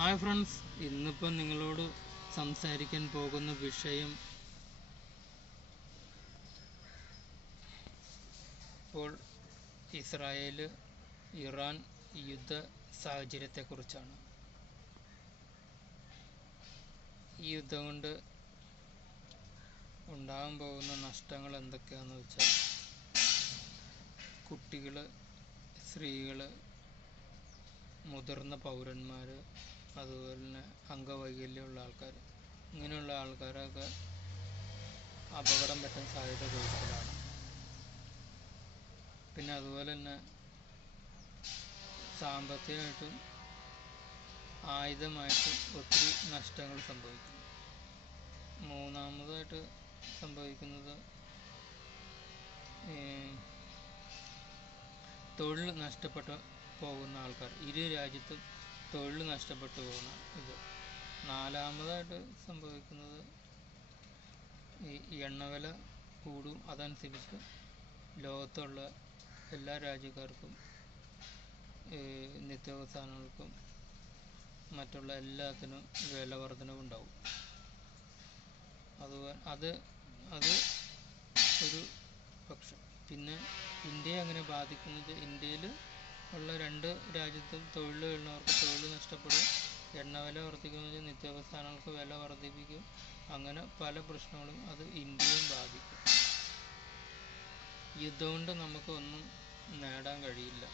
Hi friends, ഇന്നിപ്പോൾ നിങ്ങളോട് സംസാരിക്കാൻ പോകുന്ന വിഷയം ഇപ്പോൾ ഇസ്രായേൽ ഇറാൻ യുദ്ധ സാഹചര്യത്തെക്കുറിച്ചാണ്. ഈ യുദ്ധം കൊണ്ട് ഉണ്ടാകാൻ പോകുന്ന നഷ്ടങ്ങൾ എന്തൊക്കെയാണെന്ന് വെച്ചാൽ, കുട്ടികൾ, സ്ത്രീകൾ, മുതിർന്ന പൗരന്മാർ, അതുപോലെ തന്നെ അംഗവൈകല്യമുള്ള ആൾക്കാർ, ഇങ്ങനെയുള്ള ആൾക്കാരൊക്കെ അപകടം പറ്റാൻ സാധ്യത കൂടുതലാണ്. പിന്നെ അതുപോലെ തന്നെ സാമ്പത്തികമായിട്ടും ആയുധമായിട്ടും ഒത്തിരി നഷ്ടങ്ങൾ സംഭവിക്കും. മൂന്നാമതായിട്ട് സംഭവിക്കുന്നത് തൊഴിൽ നഷ്ടപ്പെട്ടു പോകുന്ന ആൾക്കാർ, ഇരു രാജ്യത്തും തൊഴിൽ നഷ്ടപ്പെട്ടു പോകുന്ന ഇത്. നാലാമതായിട്ട് സംഭവിക്കുന്നത് ഈ എണ്ണവില കൂടും. അതനുസരിച്ച് ലോകത്തുള്ള എല്ലാ രാജ്യക്കാർക്കും നിത്യോപസാധനങ്ങൾക്കും മറ്റുള്ള എല്ലാത്തിനും വില വർധനവുണ്ടാവും. അത് ഒരു പക്ഷം. പിന്നെ ഇന്ത്യയെ അങ്ങനെ ബാധിക്കുന്നത്, ഇന്ത്യയിൽ ഉള്ള രണ്ട് രാജ്യത്തും തൊഴിലുള്ളവർക്ക് തൊഴിൽ നഷ്ടപ്പെടും, എണ്ണവില വർദ്ധിക്കുന്നത് നിത്യോപസാധനങ്ങൾക്ക് വില വർദ്ധിപ്പിക്കും. അങ്ങനെ പല പ്രശ്നങ്ങളും അത് ഇന്ത്യയും ബാധിക്കും. യുദ്ധം കൊണ്ട് നമുക്ക് ഒന്നും നേടാൻ കഴിയില്ല.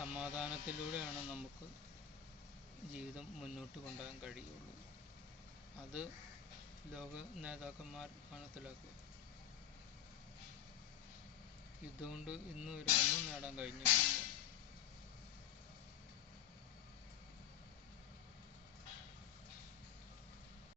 സമാധാനത്തിലൂടെയാണ് നമുക്ക് ജീവിതം മുന്നോട്ട് കൊണ്ടുപോകാൻ കഴിയുള്ളൂ. അത് ലോക നേതാക്കന്മാർ മനസ്സിലാക്കുക. യുദ്ധം കൊണ്ട് ഇന്ന് വരെ ഒന്നും നേടാൻ കഴിഞ്ഞിട്ടില്ല.